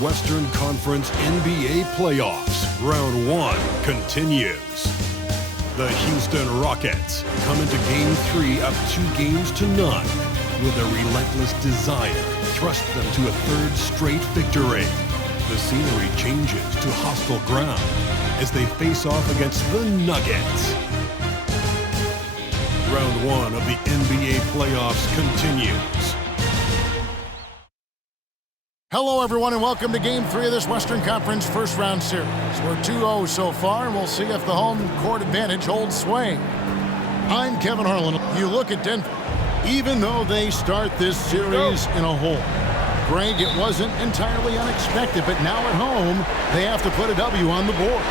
Western Conference NBA playoffs. Round 1 continues. The Houston Rockets come into Game 3 up 2-0 with a relentless desire thrust them to a third straight victory. The scenery changes to hostile ground as they face off against the Nuggets. Round 1 of the NBA playoffs continues. Hello, everyone, and welcome to Game 3 of this Western Conference first-round series. We're 2-0 so far, and we'll see if the home court advantage holds sway. I'm Kevin Harlan. You look at Denver. Even though they start this series in a hole, Greg, it wasn't entirely unexpected, but now at home, they have to put a W on the board.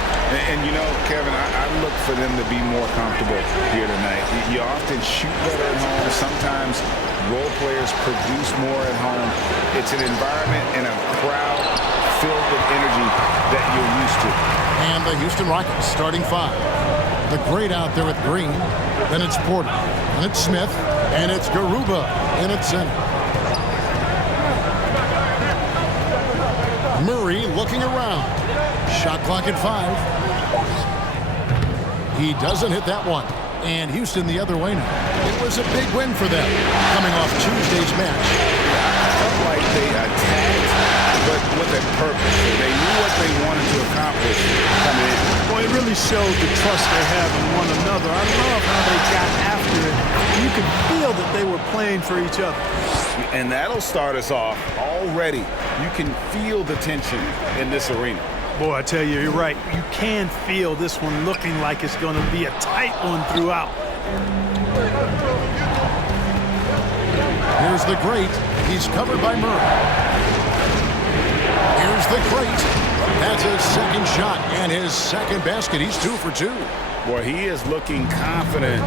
And you know, Kevin, I look for them to be more comfortable here tonight. You often shoot better at home. Sometimes role players produce more at home. It's an environment and a crowd filled with energy that you're used to. And the Houston Rockets starting 5. The great out there with Green. Then it's Porter. And it's Smith. And it's Garuba in its center. Murray looking around. Shot clock at 5. He doesn't hit that one. And Houston the other way now. It was a big win for them, coming off Tuesday's match. I felt like they attacked, but with a purpose. They knew what they wanted to accomplish coming in. Well, it really showed the trust they have in one another. I love how they got after it. You could feel that they were playing for each other. And that'll start us off already. You can feel the tension in this arena. Boy, I tell you, you're right. You can feel this one looking like it's going to be a tight one throughout. Here's the great. He's covered by Murray. Here's the great. That's his second shot and his second basket. He's 2 for 2. Boy, he is looking confident.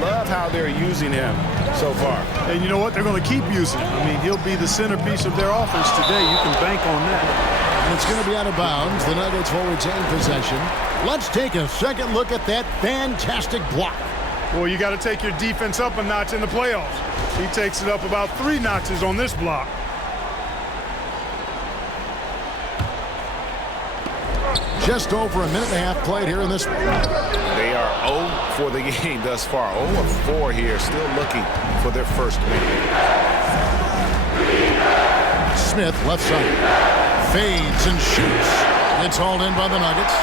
Love how they're using him so far. And you know what? They're going to keep using him. I mean, he'll be the centerpiece of their offense today. You can bank on that. And it's going to be out of bounds. The Nuggets will retain possession. Let's take a second look at that fantastic block. Well, you got to take your defense up a notch in the playoffs. He takes it up about 3 notches on this block. Just over a minute and a half played here in this one. They are 0 for the game thus far. 0 of 4 here, still looking for their first win. Smith, left side. Fades and shoots. It's hauled in by the Nuggets.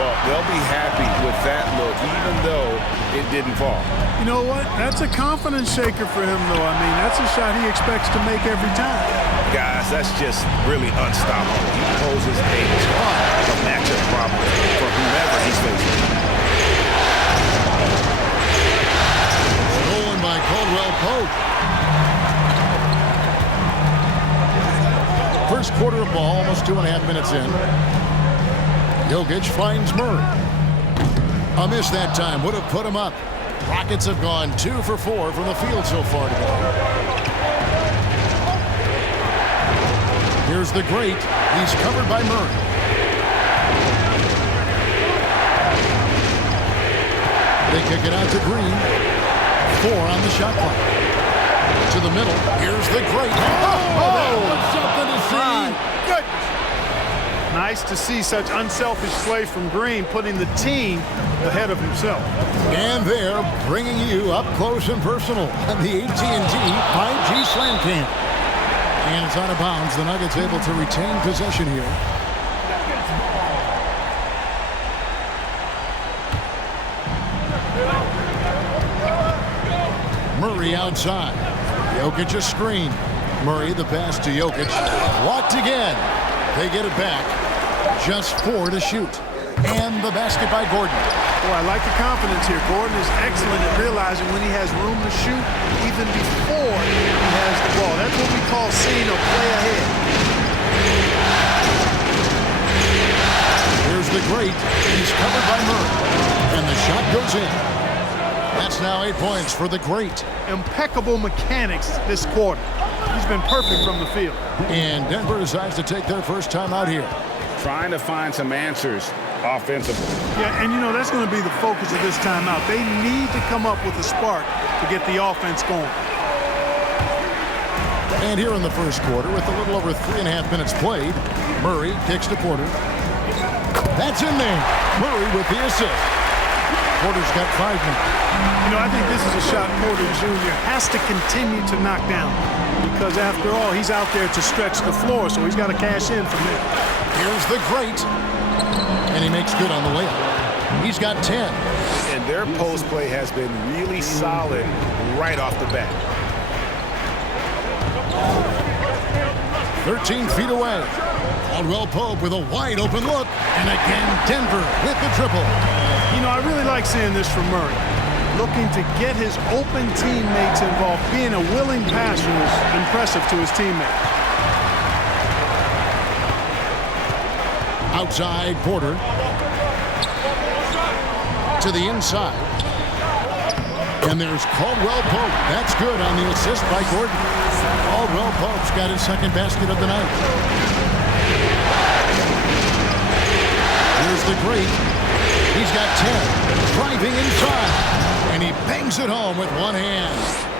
Well, they'll be happy with that look, even though it didn't fall. You know what? That's a confidence shaker for him, though. I mean, that's a shot he expects to make every time. Guys, that's just really unstoppable. He poses a ton of matchup problems for whomever he's facing. Stolen by Caldwell Pope. First quarter of ball, almost 2.5 minutes in. Jokic finds Murray. A miss that time would have put him up. Rockets have gone 2 for 4 from the field so far today. Here's the great. He's covered by Murray. They kick it out to Green. 4 on the shot clock. To the middle. Here's the great. That was something to see. Nice to see such unselfish play from Green, putting the team ahead of himself. And they're bringing you up close and personal on the AT&T 5G Slam Cam. And it's out of bounds. The Nuggets able to retain possession here. Murray outside. Jokic a screen. Murray the pass to Jokic. Blocked again. They get it back. Just 4 to shoot. And the basket by Gordon. Boy, I like the confidence here. Gordon is excellent at realizing when he has room to shoot, even before he has the ball. That's what we call seeing a play ahead. Here's the great. He's covered by Murray. And the shot goes in. That's now 8 points for the great. Impeccable mechanics this quarter. He's been perfect from the field. And Denver decides to take their first time out here. Trying to find some answers offensively. Yeah, and you know, that's going to be the focus of this timeout. They need to come up with a spark to get the offense going. And here in the first quarter, with a little over 3.5 minutes played, Murray kicks to Porter. That's in there. Murray with the assist. Porter's got 5 minutes. You know, I think this is a shot Porter Jr. has to continue to knock down because, after all, he's out there to stretch the floor, so he's got to cash in from there. Here's the great. And he makes good on the layup. He's got 10. And their post play has been really solid right off the bat. 13 feet away. Caldwell Pope with a wide open look. And again, Denver with the triple. You know, I really like seeing this from Murray. Looking to get his open teammates involved. Being a willing passer is impressive to his teammates. Outside, Porter. To the inside. And there's Caldwell Pope. That's good on the assist by Gordon. Caldwell Pope's got his second basket of the night. Here's the great. He's got 10. Driving inside. And he bangs it home with one hand.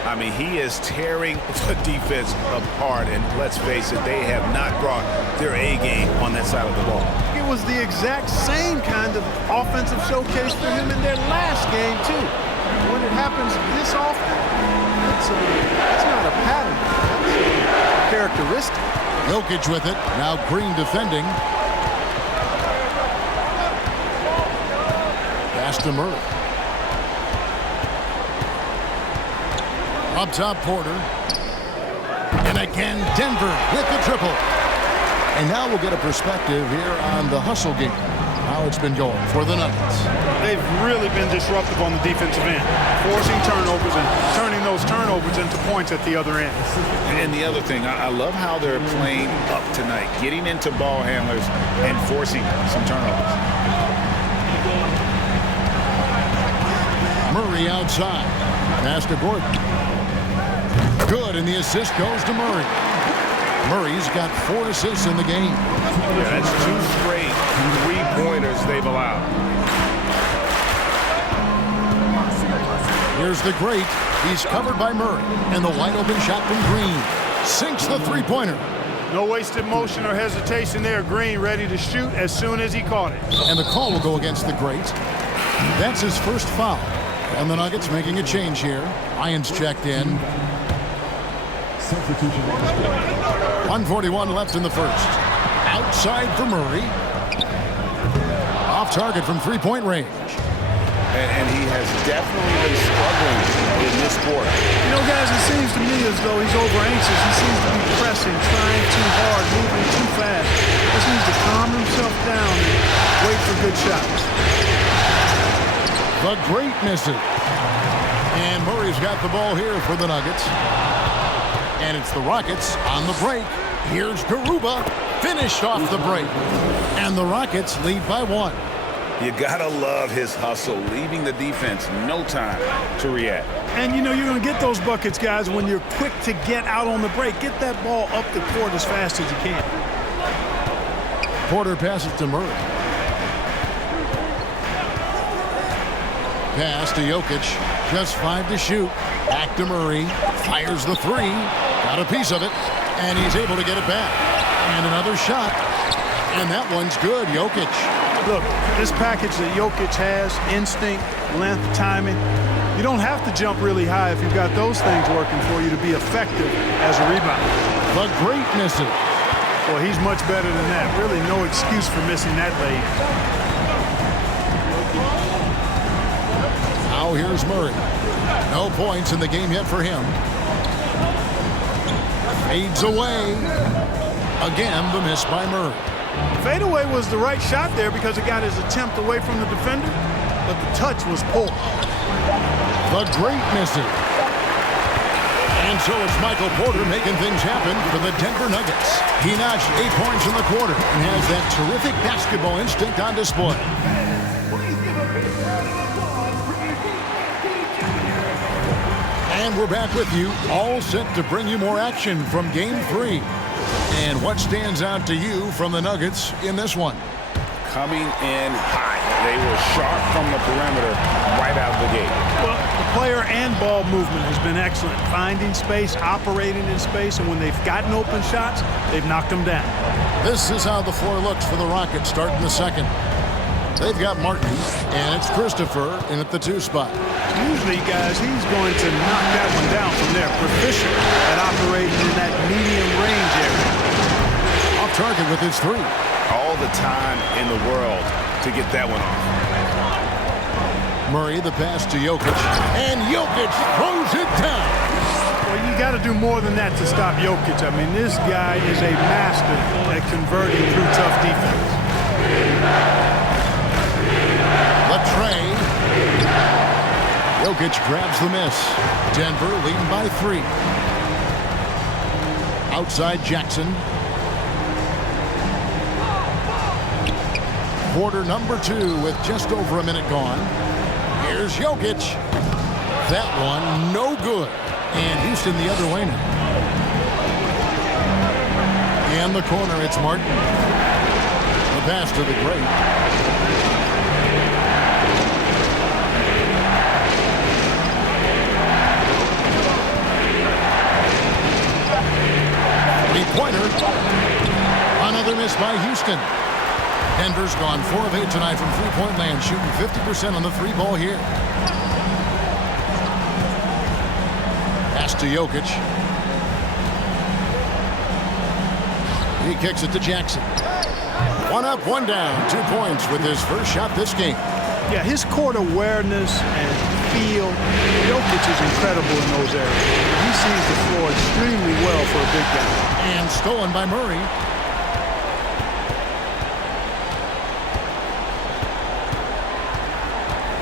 I mean, he is tearing the defense apart. And let's face it, they have not brought their A game on that side of the ball. It was the exact same kind of offensive showcase for him in their last game, too. When it happens this often, it's not a pattern. It's a characteristic. Jokic with it. Now Green defending. Pass to Murray. Up top, Porter. And again, Denver with the triple. And now we'll get a perspective here on the hustle game. How it's been going for the Nuggets. They've really been disruptive on the defensive end, forcing turnovers and turning those turnovers into points at the other end. And the other thing, I love how they're playing up tonight, getting into ball handlers and forcing some turnovers. Murray outside. Pass to Gordon. Good, and the assist goes to Murray. Murray's got 4 assists in the game. Yeah, that's 2 straight 3-pointers they've allowed. Here's the great. He's covered by Murray. And the wide open shot from Green. Sinks the 3-pointer. No wasted motion or hesitation there. Green ready to shoot as soon as he caught it. And the call will go against the great. That's his first foul. And the Nuggets making a change here. Lyons checked in. 1:41 left in the first. Outside for Murray. Off target from 3-point range. And he has definitely been struggling in this quarter. You know, guys, it seems to me as though he's over anxious. He seems to be pressing, trying too hard, moving too fast. Just needs to calm himself down and wait for good shots. The great misses. And Murray's got the ball here for the Nuggets. And it's the Rockets on the break. Here's Garuba, finished off the break. And the Rockets lead by 1. You gotta love his hustle, leaving the defense no time to react. And you know you're gonna get those buckets, guys, when you're quick to get out on the break. Get that ball up the court as fast as you can. Porter passes to Murray. Pass to Jokic. Just 5 to shoot. Back to Murray. Fires the 3. Got a piece of it. And he's able to get it back. And another shot. And that one's good. Jokic. Look, this package that Jokic has, instinct, length, timing, you don't have to jump really high if you've got those things working for you to be effective as a rebounder. The great misses. Well, he's much better than that. Really no excuse for missing that late. Now here's Murray. No points in the game yet for him. Fades away. Again, the miss by Murray. Fadeaway was the right shot there because it got his attempt away from the defender, but the touch was poor. The great misses. And so it's Michael Porter making things happen for the Denver Nuggets. He notched 8 points in the quarter and has that terrific basketball instinct on display. And we're back with you, all set to bring you more action from Game 3. And what stands out to you from the Nuggets in this one? coming in hot. They were sharp from the perimeter right out of the gate. Well, the player and ball movement has been excellent. Finding space, operating in space, and when they've gotten open shots, they've knocked them down. This is how the floor looks for the Rockets starting the second. They've got Martin, and it's Christopher in at the 2 spot. Usually, guys, he's going to knock that one down from there. Proficient at operating in that medium range area. Off target with his 3. All the time in the world to get that one off. Murray, the pass to Jokic, and Jokic throws it down. Well, you got to do more than that to stop Jokic. I mean, this guy is a master at converting through tough defense. Latrey. Jokic grabs the miss. Denver leading by 3. Outside Jackson. Quarter number 2 with just over a minute gone. Here's Jokic. That one no good. And Houston the other way now. In the corner, it's Martin. The pass to the great. Three-pointer. Another miss by Houston. Denver's gone 4 of 8 tonight from three-point land, shooting 50% on the 3-ball here. Pass to Jokic. He kicks it to Jackson. 1 up, 1 down. 2 points with his first shot this game. Yeah, his court awareness and feel, Jokic is incredible in those areas. He sees the floor extremely well for a big guy. And stolen by Murray.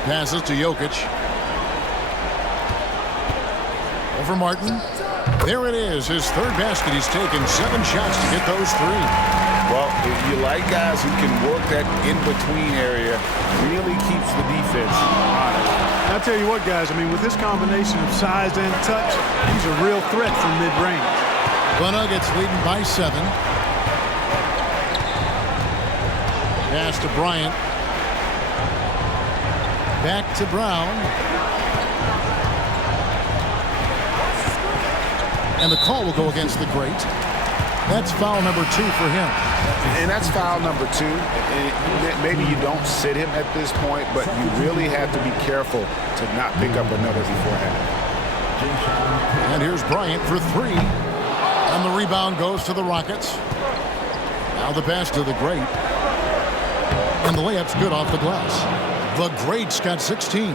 Passes to Jokic. Over Martin. There it is, his 3rd basket. He's taken 7 shots to get those 3. Well, you like guys who can work that in-between area, really keeps the defense honest. I'll tell you what, guys, I mean, with this combination of size and touch, he's a real threat from mid-range. The Nuggets leading by 7. Pass to Bryant. Back to Brown. And the call will go against the great. That's foul number 2 for him. And that's foul number 2. Maybe you don't sit him at this point, but you really have to be careful to not pick up another beforehand. And here's Bryant for 3. And the rebound goes to the Rockets. Now the pass to the great. And the layup's good off the glass. The great's got 16.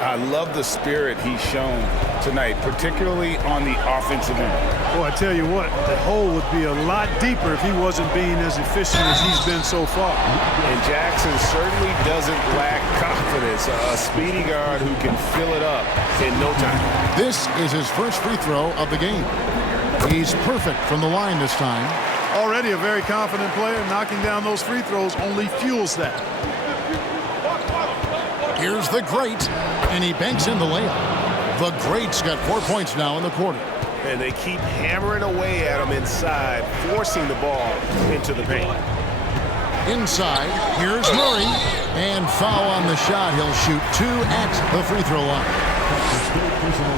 I love the spirit he's shown tonight, particularly on the offensive end. Boy, I tell you what, the hole would be a lot deeper if he wasn't being as efficient as he's been so far. And Jackson certainly doesn't lack confidence. A speedy guard who can fill it up in no time. This is his first free throw of the game. He's perfect from the line this time. Already a very confident player. Knocking down those free throws only fuels that. Here's the great, and he banks in the layup. The great's got 4 points now in the quarter. And they keep hammering away at him inside, forcing the ball into the paint. Inside, here's Murray, and foul on the shot. He'll shoot 2 at the free throw line.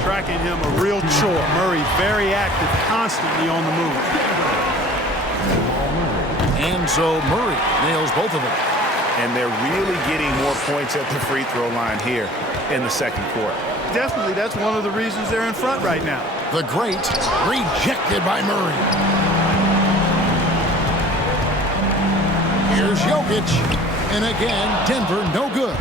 Tracking him a real chore. Murray very active, constantly on the move. And so Murray nails both of them. And they're really getting more points at the free throw line here in the second quarter. Definitely, that's one of the reasons they're in front right now. The great rejected by Murray. Here's Jokic. And again, Denver no good.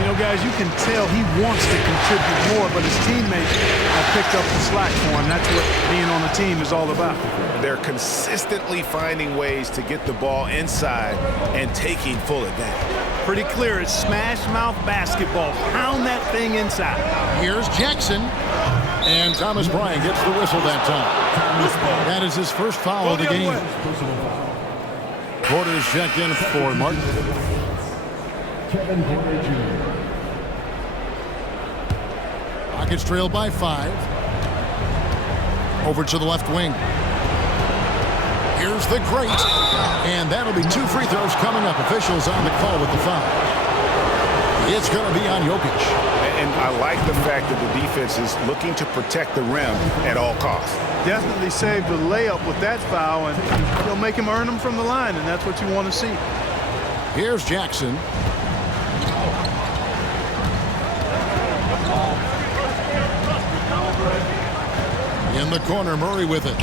You know, guys, you can tell he wants to contribute more, but his teammates have picked up the slack for him. That's what being on the team is all about. They're consistently finding ways to get the ball inside and taking full advantage. Pretty clear, it's smash mouth basketball. Pound that thing inside. Here's Jackson. And Thomas Bryant gets the whistle that time. That is his first foul of the game. Porter's checked in for Martin. Kevin Porter Jr. Rockets trail by 5. Over to the left wing. Here's the great. And that'll be 2 free throws coming up. Officials on the call with the foul. It's going to be on Jokic. And I like the fact that the defense is looking to protect the rim at all costs. Definitely saved the layup with that foul, and he'll make him earn them from the line, and that's what you want to see. Here's Jackson. In the corner, Murray with it.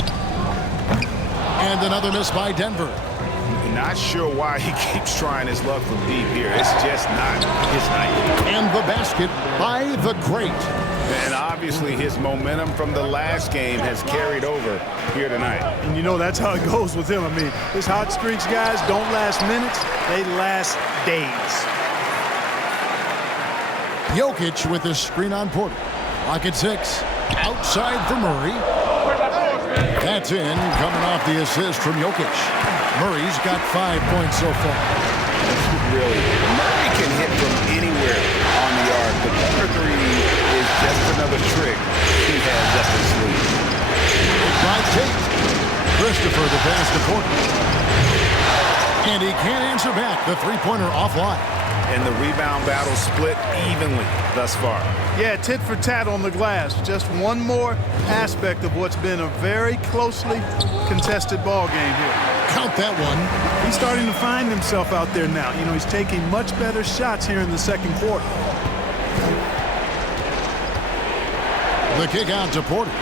And another miss by Denver. Not sure why he keeps trying his luck from deep here. It's just not his night. And the basket by the great. And obviously his momentum from the last game has carried over here tonight. And you know that's how it goes with him. I mean, his hot streaks, guys, don't last minutes. They last days. Jokic with his screen on Porter. Rocket 6. Outside for Murray. That's in, coming off the assist from Jokic. Murray's got 5 points so far. Really, Murray can hit from anywhere on the arc. The corner three is just another trick he has up his sleeve. By Tate. Christopher the pass to Porter. And he can't answer back. The three-pointer offline. And the rebound battle split evenly thus far. Yeah, tit for tat on the glass. Just one more aspect of what's been a very closely contested ball game here. Count that one. He's starting to find himself out there now. You know, he's taking much better shots here in the second quarter. The kick out to Porter.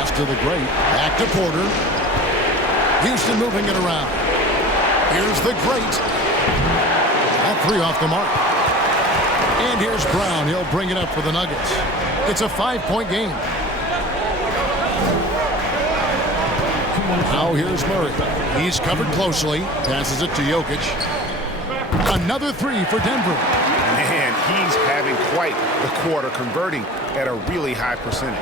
Pass to the great. Back to Porter. Houston moving it around. Here's the great. That 3 off the mark. And here's Brown. He'll bring it up for the Nuggets. It's a 5-point game. Now here's Murray. He's covered closely. Passes it to Jokic. Another 3 for Denver. Man, he's having quite the quarter, converting at a really high percentage.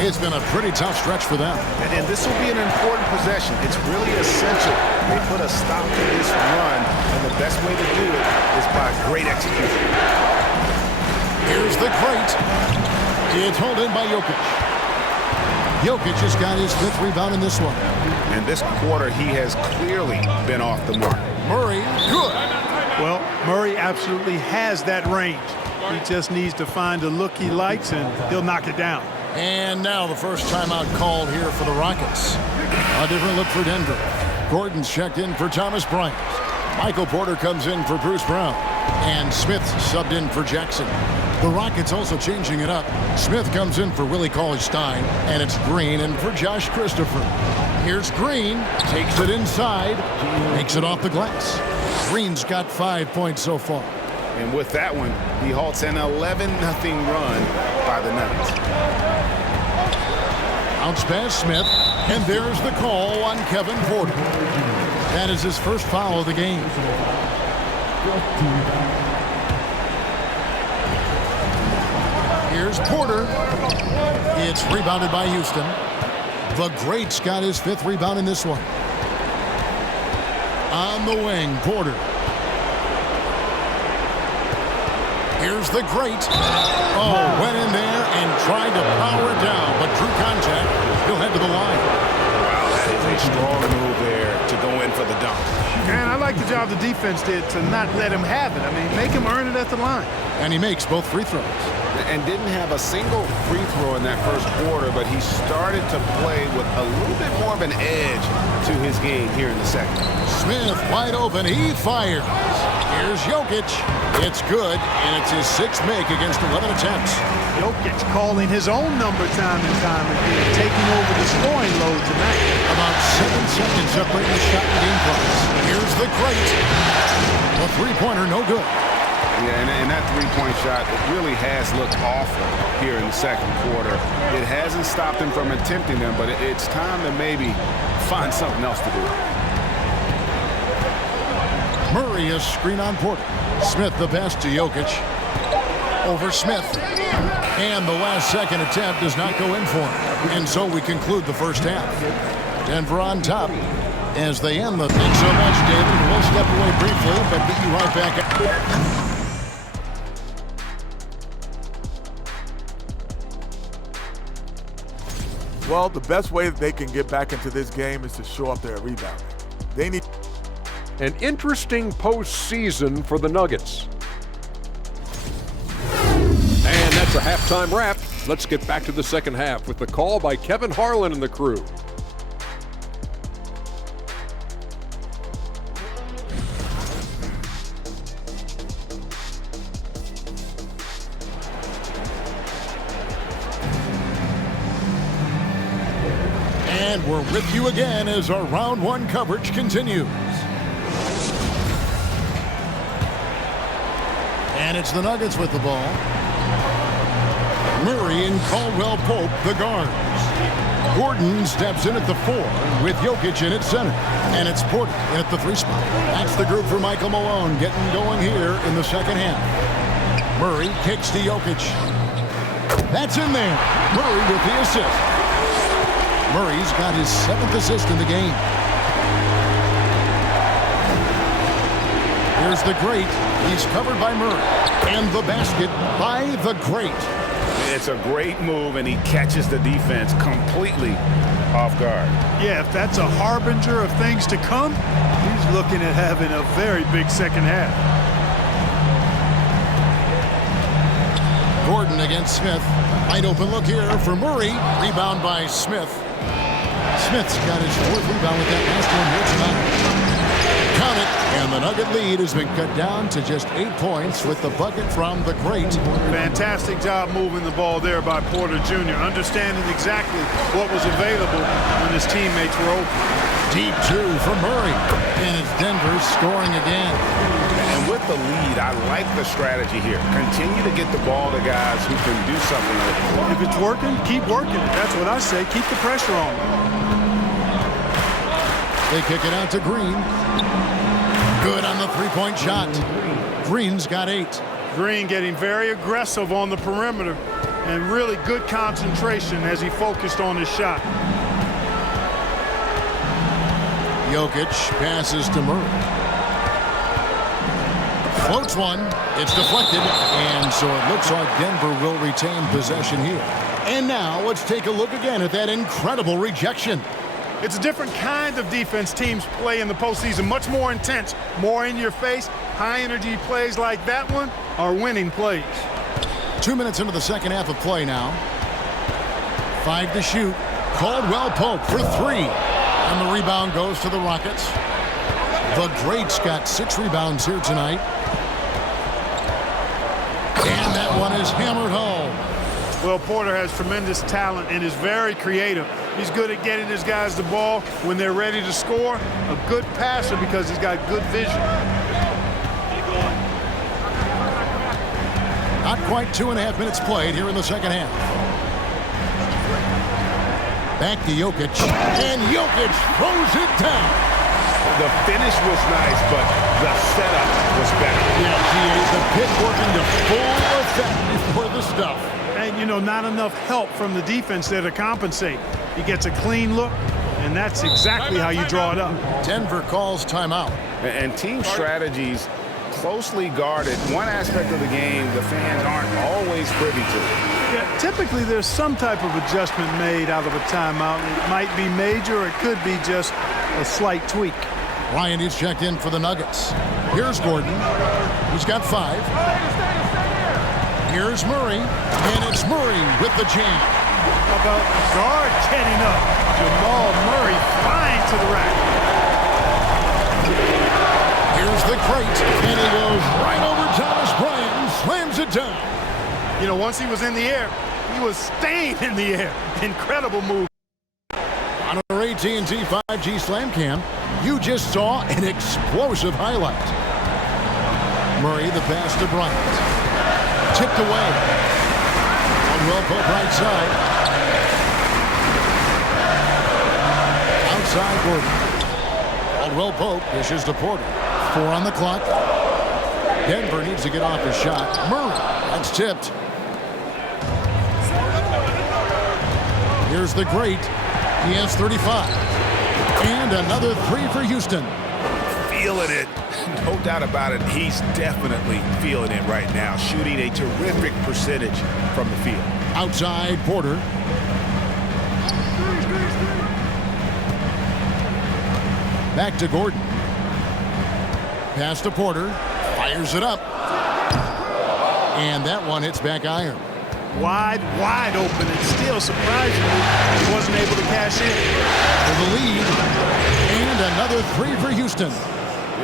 It's been a pretty tough stretch for them. And this will be an important possession. It's really essential they put a stop to this run, and the best way to do it is by great execution. Here's the great. It's held in by Jokic. Jokic has got his 5th rebound in this one. And this quarter, he has clearly been off the mark. Murray, good. Well, Murray absolutely has that range. He just needs to find a look he likes, and he'll knock it down. And now the first timeout called here for the Rockets. A different look for Denver. Gordon's checked in for Thomas Bryant. Michael Porter comes in for Bruce Brown. And Smith subbed in for Jackson. The Rockets also changing it up. Smith comes in for Willie Cauley-Stein. And it's Green in for Josh Christopher. Here's Green. Takes it inside. Makes it off the glass. Green's got 5 points so far. And with that one, he halts an 11-0 run by the Nuggets. Bounce pass Smith, and there's the call on Kevin Porter. That is his first foul of the game. Here's Porter. It's rebounded by Houston. The great's got his 5th rebound in this one. On the wing, Porter. Here's the great. Oh, went in there and tried to power it down, but drew contact. He'll head to the line. Wow, that is a strong move there to go in for the dunk. And I like the job the defense did to not let him have it. I mean, make him earn it at the line. And he makes both free throws. And didn't have a single free throw in that first quarter, but he started to play with a little bit more of an edge to his game here in the second. Smith wide open. He fires. Here's Jokic. It's good, and it's his 6th make against 11 attempts. Jokic calling his own number time and time again, taking over the scoring load tonight. About 7 seconds separating the shot and game clocks. Here's the great. The three-pointer, no good. Yeah, and that three-point shot, it really has looked awful here in the second quarter. It hasn't stopped him from attempting them, but it's time to maybe find something else to do. Murray is screen on Porter. Smith the pass to Jokic. Over Smith. And the last second attempt does not go in for him. And so we conclude the first half. Denver on top as they end the... Thanks so much, David. We'll step away briefly, but get you right back. Well, the best way that they can get back into this game is to show up there at rebounding. They need an interesting postseason for the Nuggets. And that's a halftime wrap. Let's get back to the second half with the call by Kevin Harlan and the crew. And we're with you again as our round one coverage continues. And it's the Nuggets with the ball. Murray and Caldwell Pope, the guards. Gordon steps in at the 4 with Jokic in at center. And it's Porter in at the 3 spot. That's the group for Michael Malone getting going here in the second half. Murray kicks to Jokic. That's in there. Murray with the assist. Murray's got his 7th assist in the game. Here's the great. He's covered by Murray. And the basket by the great. It's a great move, and he catches the defense completely off guard. Yeah, if that's a harbinger of things to come, he's looking at having a very big second half. Gordon against Smith. Wide open look here for Murray. Rebound by Smith. Smith's got his 4th rebound with that last one here tonight. Count it, and the Nugget lead has been cut down to just 8 points with the bucket from the great. Fantastic job moving the ball there by Porter Jr., understanding exactly what was available when his teammates were open. Deep 2 from Murray, and it's Denver scoring again. And with the lead, I like the strategy here. Continue to get the ball to guys who can do something with it. If it's working, keep working it. That's what I say. Keep the pressure on them. They kick it out to Green. Good on the 3-point shot. Green's got 8. Green getting very aggressive on the perimeter and really good concentration as he focused on his shot. Jokic passes to Murray. Floats one. It's deflected. And so it looks like Denver will retain possession here. And now let's take a look again at that incredible rejection. It's a different kind of defense teams play in the postseason. Much more intense, more in your face. High energy plays like that one are winning plays. 2 minutes into the second half of play now. 5 to shoot. Caldwell Pope for 3. And the rebound goes to the Rockets. The Greats got 6 rebounds here tonight. And that one is hammered home. Well, Porter has tremendous talent and is very creative. He's good at getting his guys the ball when they're ready to score. A good passer because he's got good vision. Not quite 2.5 minutes played here in the second half. Back to Jokic. And Jokic throws it down. The finish was nice, but the setup was better. Yeah, the pick working to full effect before the stuff. And, you know, not enough help from the defense there to compensate. He gets a clean look, and that's exactly how you draw it up. Denver calls timeout. And team strategies closely guarded. One aspect of the game the fans aren't always privy to. Yeah, typically there's some type of adjustment made out of a timeout. It might be major, or it could be just a slight tweak. Ryan is checked in for the Nuggets. Here's Gordon. He's got 5. Here's Murray, and it's Murray with the jam. How about guard getting up? Jamal Murray flying to the rack. Here's the crate, and he goes right over Thomas Bryant and slams it down. You know, once he was in the air, he was staying in the air. Incredible move. On our AT&T 5G Slam Cam, you just saw an explosive highlight. Murray, the pass to Bryant. Tipped away. Caldwell Pope right side. Outside Gordon. Caldwell Pope dishes to Porter. 4 on the clock. Denver needs to get off his shot. Murray, that's tipped. Here's the great. He has 35. And another 3 for Houston. Feeling it. No doubt about it. He's definitely feeling it right now. Shooting a terrific percentage from the field. Outside Porter. Back to Gordon. Pass to Porter. Fires it up. And that one hits back iron. Wide open, and still surprisingly, he wasn't able to cash in. For the lead. And another three for Houston.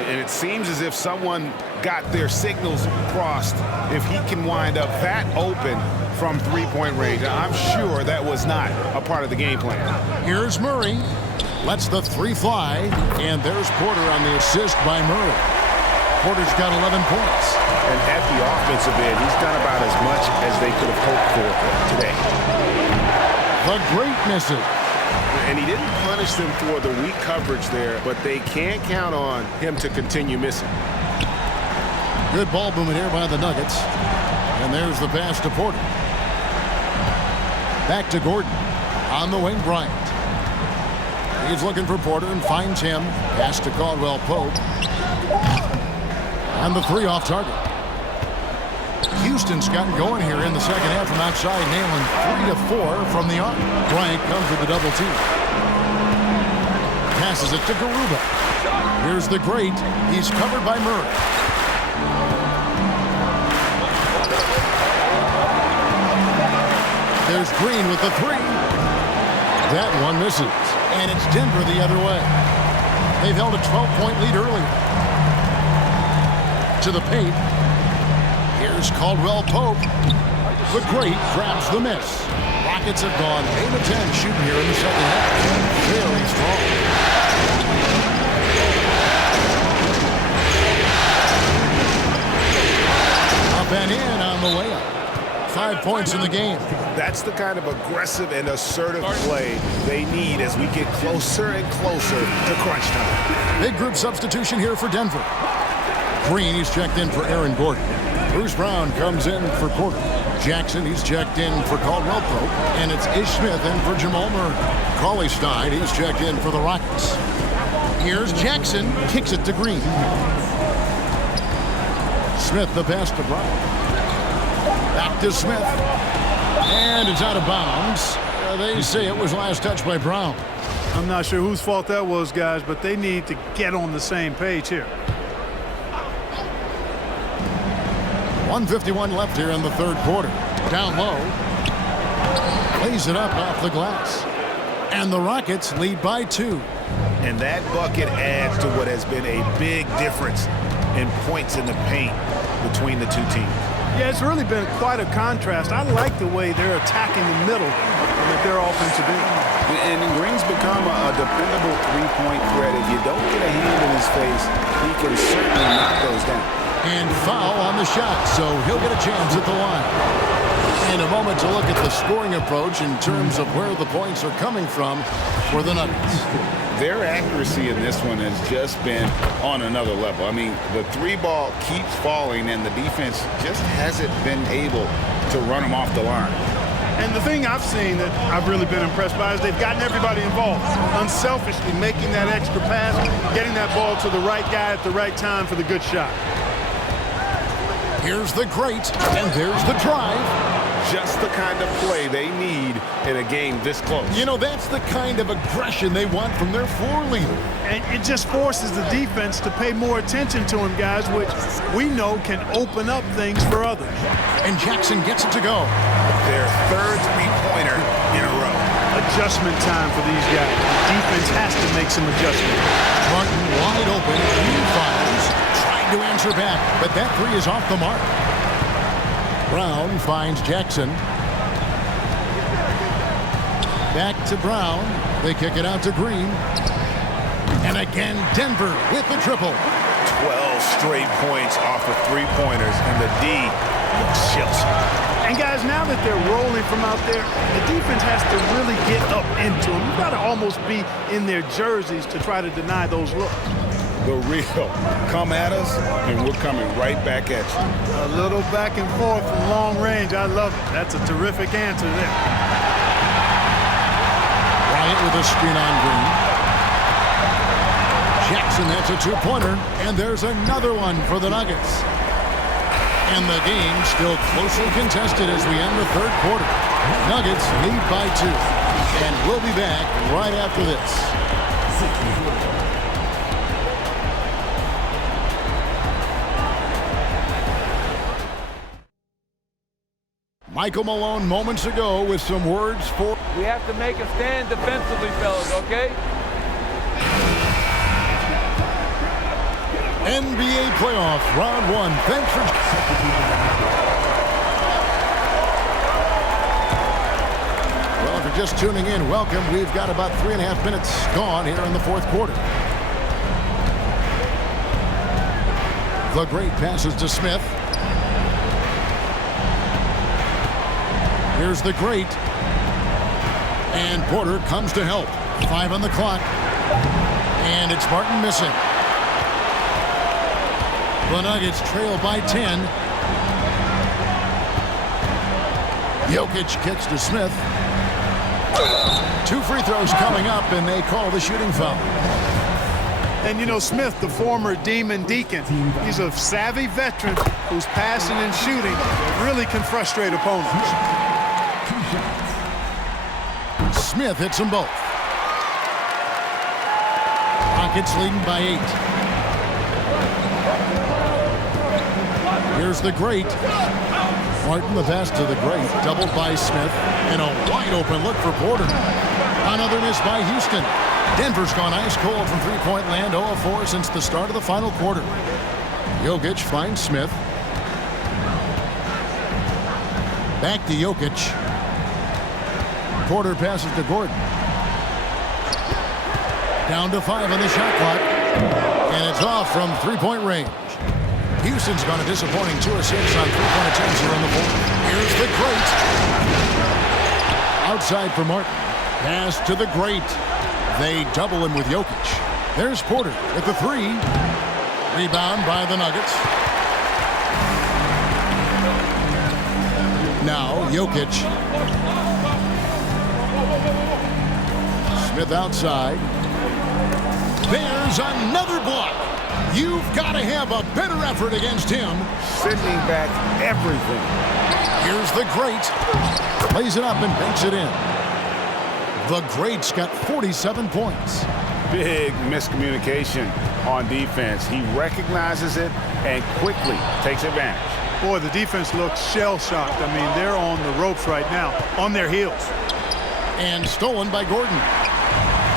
And it seems as if someone got their signals crossed. If he can wind up that open from three-point range, I'm sure that was not a part of the game plan. Here's Murray. Lets the three fly. And there's Porter on the assist by Murray. Porter's got 11 points. And at the offensive end, he's done about as much as they could have hoped for today. The great misses. And he didn't punish them for the weak coverage there, but they can't count on him to continue missing. Good ball movement here by the Nuggets. And there's the pass to Porter. Back to Gordon. On the wing, Bryant. He's looking for Porter and finds him. Pass to Caldwell Pope. And the three off target. Houston's gotten going here in the second half from outside, nailing 3 of 4 from the arc. Bryant comes with the double team. Passes it to Garuba. Here's the great. He's covered by Murray. There's Green with the three. That one misses. And it's Denver the other way. They've held a 12-point lead earlier. To the paint. Here's Caldwell Pope. The great grabs the miss. Rockets have gone 8 of 10 shooting here in the second half. Very strong. Up and in on the layup. 5 points in the game. That's the kind of aggressive and assertive play they need as we get closer and closer to crunch time. Big group substitution here for Denver. Green, he's checked in for Aaron Gordon. Bruce Brown comes in for Porter. Jackson, he's checked in for Caldwell Pope. And it's Ish Smith in for Jamal Murray. Cauley Stein, he's checked in for the Rockets. Here's Jackson, kicks it to Green. Smith, the pass to Brown. Back to Smith. And it's out of bounds. They say it was last touched by Brown. I'm not sure whose fault that was, guys, but they need to get on the same page here. 1:51 left here in the third quarter. Down low. Lays it up off the glass. And the Rockets lead by 2. And that bucket adds to what has been a big difference in points in the paint between the two teams. Yeah, it's really been quite a contrast. I like the way they're attacking the middle with their offensive end. And Green's become a dependable three-point threat. If you don't get a hand in his face, he can certainly knock those down. And foul on the shot, so he'll get a chance at the line. In a moment to look at the scoring approach in terms of where the points are coming from for the Nuggets. Their accuracy in this one has just been on another level. I mean, the three ball keeps falling, and the defense just hasn't been able to run them off the line. And the thing I've seen that I've really been impressed by is they've gotten everybody involved, unselfishly making that extra pass, getting that ball to the right guy at the right time for the good shot. Here's the great, and there's the drive. Just the kind of play they need in a game this close. You know, that's the kind of aggression they want from their floor leader. And it just forces the defense to pay more attention to him, guys, which we know can open up things for others. And Jackson gets it to go. Their third three-pointer in a row. Adjustment time for these guys. The defense has to make some adjustments. Martin wide open. He fires. Trying to answer back, but that three is off the mark. Brown finds Jackson. Back to Brown. They kick it out to Green. And again, Denver with the triple. 12 straight points off of three-pointers, and the D looks chill. And guys, now that they're rolling from out there, the defense has to really get up into them. You've got to almost be in their jerseys to try to deny those looks. The real come at us, and we're coming right back at you. A little back and forth from long range. I love it. That's a terrific answer there. Bryant with a screen on Green. Jackson, that's a two-pointer. And there's another one for the Nuggets. And the game still closely contested as we end the third quarter. Nuggets lead by 2. And we'll be back right after this. Michael Malone moments ago with some words for... We have to make a stand defensively, fellas, okay? NBA playoff round 1. Thanks for... Well, if you're just tuning in, welcome. We've got about 3.5 minutes gone here in the fourth quarter. The great passes to Smith. Here's the great. And Porter comes to help. 5 on the clock. And it's Martin missing. The Nuggets trail by 10. Jokic kicks to Smith. 2 free throws coming up, and they call the shooting foul. And you know, Smith, the former Demon Deacon, he's a savvy veteran whose passing and shooting really can frustrate opponents. Smith hits them both. Rockets leading by 8. Here's the great. Martin, the pass to the great. Doubled by Smith. And a wide open look for Porter. Another miss by Houston. Denver's gone ice cold from three-point land. 0 of 4 since the start of the final quarter. Jokic finds Smith. Back to Jokic. Porter passes to Gordon. Down to 5 on the shot clock. And it's off from three-point range. Houston's gone a disappointing 2 of 6 on three-point attempts here on the board. Here's the great. Outside for Martin. Pass to the great. They double him with Jokic. There's Porter with the 3. Rebound by the Nuggets. Now Jokic. Smith outside. There's another block. You've got to have a better effort against him. Sending back everything. Here's the great. Plays it up and banks it in. The great's got 47 points. Big miscommunication on defense. He recognizes it and quickly takes advantage. Boy, the defense looks shell-shocked. I mean, they're on the ropes right now, on their heels. And stolen by Gordon.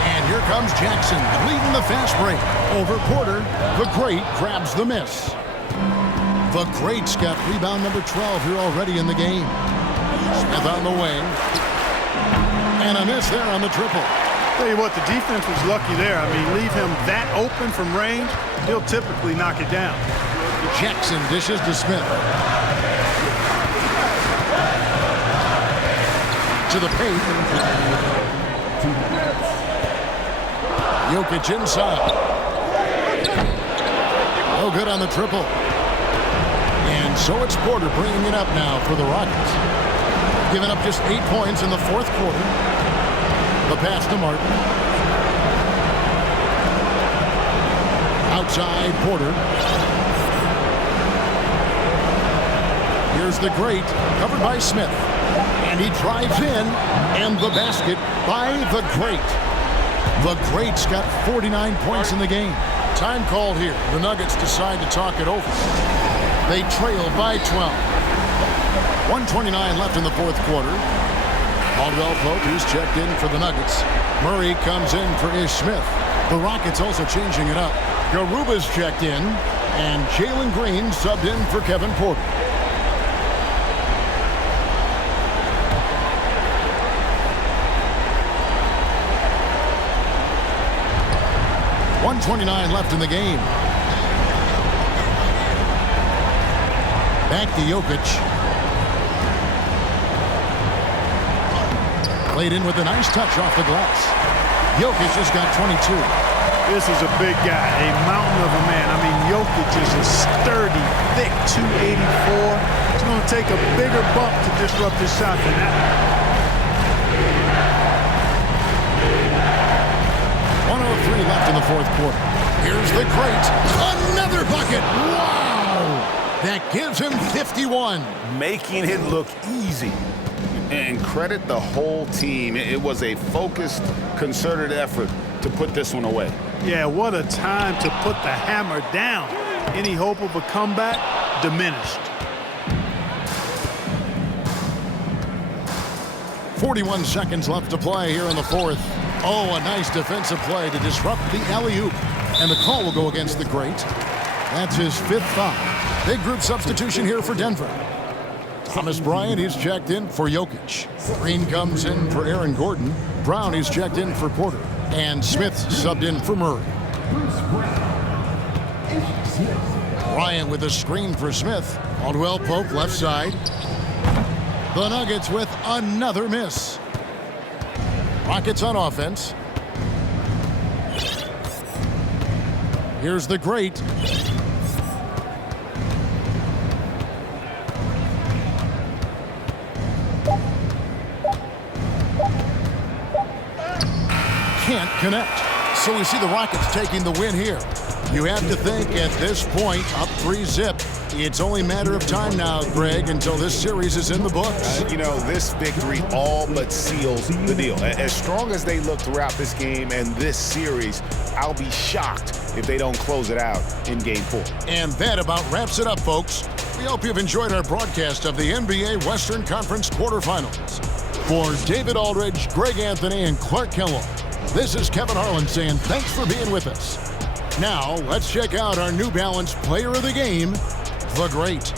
And here comes Jackson leading the fast break over Porter. The great grabs the miss. The great's got rebound number 12 here already in the game. Smith on the wing. And a miss there on the triple. Tell you what, the defense was lucky there. I mean, leave him that open from range, he'll typically knock it down. Jackson dishes to Smith. To the paint. Jokic inside. No good on the triple. And so it's Porter bringing it up now for the Rockets. Giving up just 8 points in the fourth quarter. The pass to Martin. Outside Porter. Here's the great, covered by Smith. And he drives in, and the basket by the great. The great's got 49 points in the game. Time called here. The Nuggets decide to talk it over. They trail by 12. 1:29 left in the fourth quarter. Caldwell Pope, who's checked in for the Nuggets. Murray comes in for Ish Smith. The Rockets also changing it up. Garuba's checked in, and Jalen Green subbed in for Kevin Porter. .29 left in the game. Back to Jokic. Played in with a nice touch off the glass. Jokic just got 22. This is a big guy, a mountain of a man. I mean, Jokic is a sturdy, thick 284. It's going to take a bigger bump to disrupt his shot than that. 1:03 left in the fourth quarter. Here's the great. Another bucket. Wow! That gives him 51. Making it look easy. And credit the whole team. It was a focused, concerted effort to put this one away. Yeah, what a time to put the hammer down. Any hope of a comeback diminished. 41 seconds left to play here in the fourth. Oh, a nice defensive play to disrupt the alley-oop. And the call will go against the great. That's his 5th foul. Big group substitution here for Denver. Thomas Bryant is checked in for Jokic. Green comes in for Aaron Gordon. Brown is checked in for Porter. And Smith subbed in for Murray. Bryant with a screen for Smith. Caldwell Pope left side. The Nuggets with another miss. Rockets on offense. Here's the great. Can't connect. So we see the Rockets taking the win here. You have to think at this point, up 3-zip. It's only a matter of time now, Greg, until this series is in the books. You know, this victory all but seals the deal. As strong as they look throughout this game and this series, I'll be shocked if they don't close it out in Game 4. And that about wraps it up, folks. We hope you've enjoyed our broadcast of the NBA Western Conference quarterfinals. For David Aldridge, Greg Anthony, and Clark Kellogg, this is Kevin Harlan saying thanks for being with us. Now, let's check out our New Balance Player of the Game, the Great.